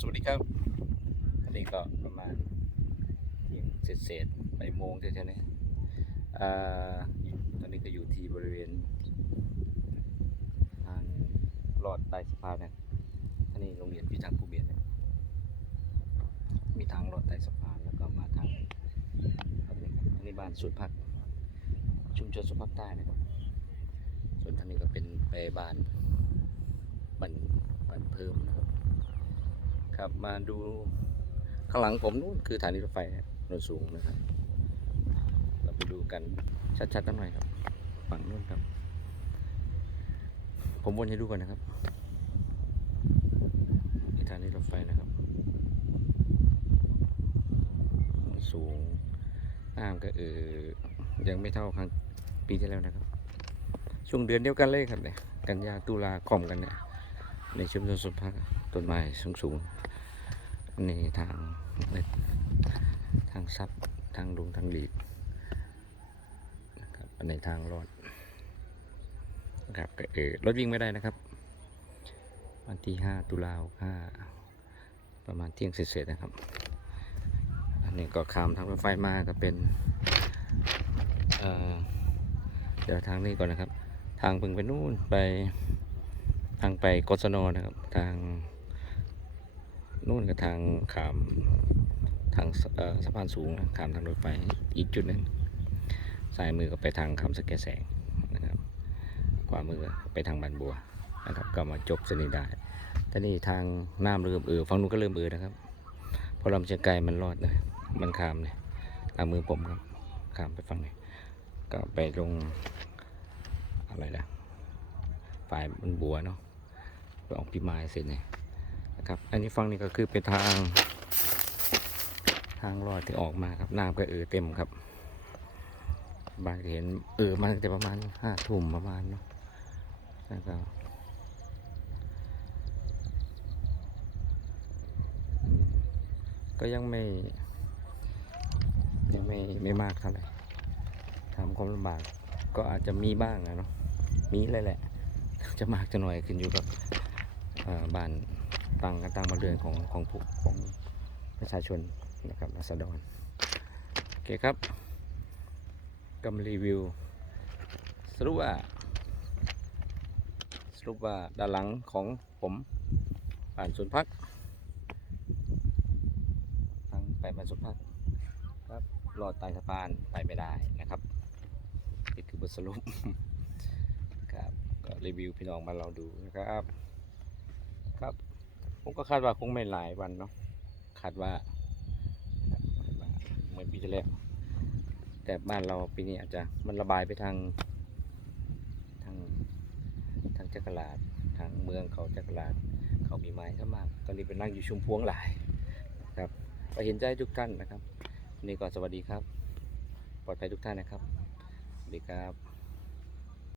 สวัสดีครับ อันนี้ก็ประมาณเที่ยงเศษเศษๆบ่ายโมงแถวๆนี้อ่าตอนนี้ก็อยู่ที่บริเวณทางลอดใต้สะพานนะอันนี้โรงเรียนพิทักษ์ภูเบียนนะมีทางลอดใต้สะพานแล้วก็มาทางอันนี้บอันนี้บ้านสุดพักชุมชนสุดภาคใต้นะครับ ส่วนทางนี้ก็เป็นไปบ้านบันบันเพิ่มนะครับ ครับมาดูข้างหลังผมนู่นคือสถานีรถไฟโนนสูงนะครับ เราไปดูกันชัดๆกันหน่อยครับฝั่งนู้นครับ ผมวนให้ดูก่อนนะครับนี่สถานีรถไฟนะครับ สูงน้ำก็เออยังไม่เท่าครั้งปีที่แล้วนะครับ ช่วงเดือนเดียวกันเลยครับเนี่ยกันยาตุลาคมกันเนี่ย ในชุมชนสุนทรต้นไม้สูงๆนี่ทางทางซับทางลงทางหลีดนะครับอันในทางรอดนะครับก็เออรถวิ่งไม่ได้นะครับ วันที่ห้าตุลาห้าประมาณเที่ยงเศษนะครับ อันนี้ก็ข้ามทางรถไฟมาก็เป็นเอ่อเดี๋ยวทางนี้ก่อนนะครับ ทางพิ่งไปนู่นไปางไปกศนนะครับ ทางนู่นกับทางขามทางสะพานสูงนะขามทางรถไฟอีกจุดหนึ่งซ้ายมือก็ไปทางคำสแกแสงนะครับขวามือไปทางบานบัวนะครับ ก็มาจบสนิทได้แต่นี่ทางน้ำเริ่มเออฝั่งนู้นก็เริ่มเออนะครับเพราะลำเชียงไกลมันรอดนะมันขามเนี่ยตามมือผมครับขามไปฝั่งนี้ก็ไปลงอะไรนะฝ่ายมันบัวเนาะ ออกปีไม้เสร็จเนี่ยนะครับ อันนี้ฝั่งนี้ก็คือเป็นทาง ทางลอดที่ออกมาครับน้ำก็เออเต็มครับบางทีเห็นเออมาตั้งแต่ประมาณห้าทุ่มประมาณเนาะแล้วก็ก็ยังไม่ ยังไม่ไม่มากเท่าไหร่ถามความลำบากก็อาจจะมีบ้างนะเนาะมีเลยแหละ จะมากจะหน่อยขึ้นอยู่กับ บ้านต่างกันต่างมาเรือนของของผู้ของประชาชนนะครับรัษฎรโอเคครับกำรีวิว สรุปว่า สรุปว่าด้านหลังของผมบ้านสวนพักทางไปบ้านสวนพักครับรอดใต้สะพานไปไม่ได้นะครับนี่คือบทสรุปครับก็รีวิวพี่น้องมานเราดูนะครับ ผมก็คาดว่าคงไม่หลายวันเนาะคาดว่าเหมือนปีที่แล้วแต่บ้านเราปีนี้อาจจะมันระบายไปทางทางทางจักรลาดทางเมืองเขาจักรลาดเขามีไม้เข้ามากตอนนี้เป็นนั่งอยู่ชุมพวงหลายครับก็เห็นใจทุกท่านนะครับนนี่ก็สวัสดีครับ ปลอดภัยทุกท่านนะครับสวัสดีครับ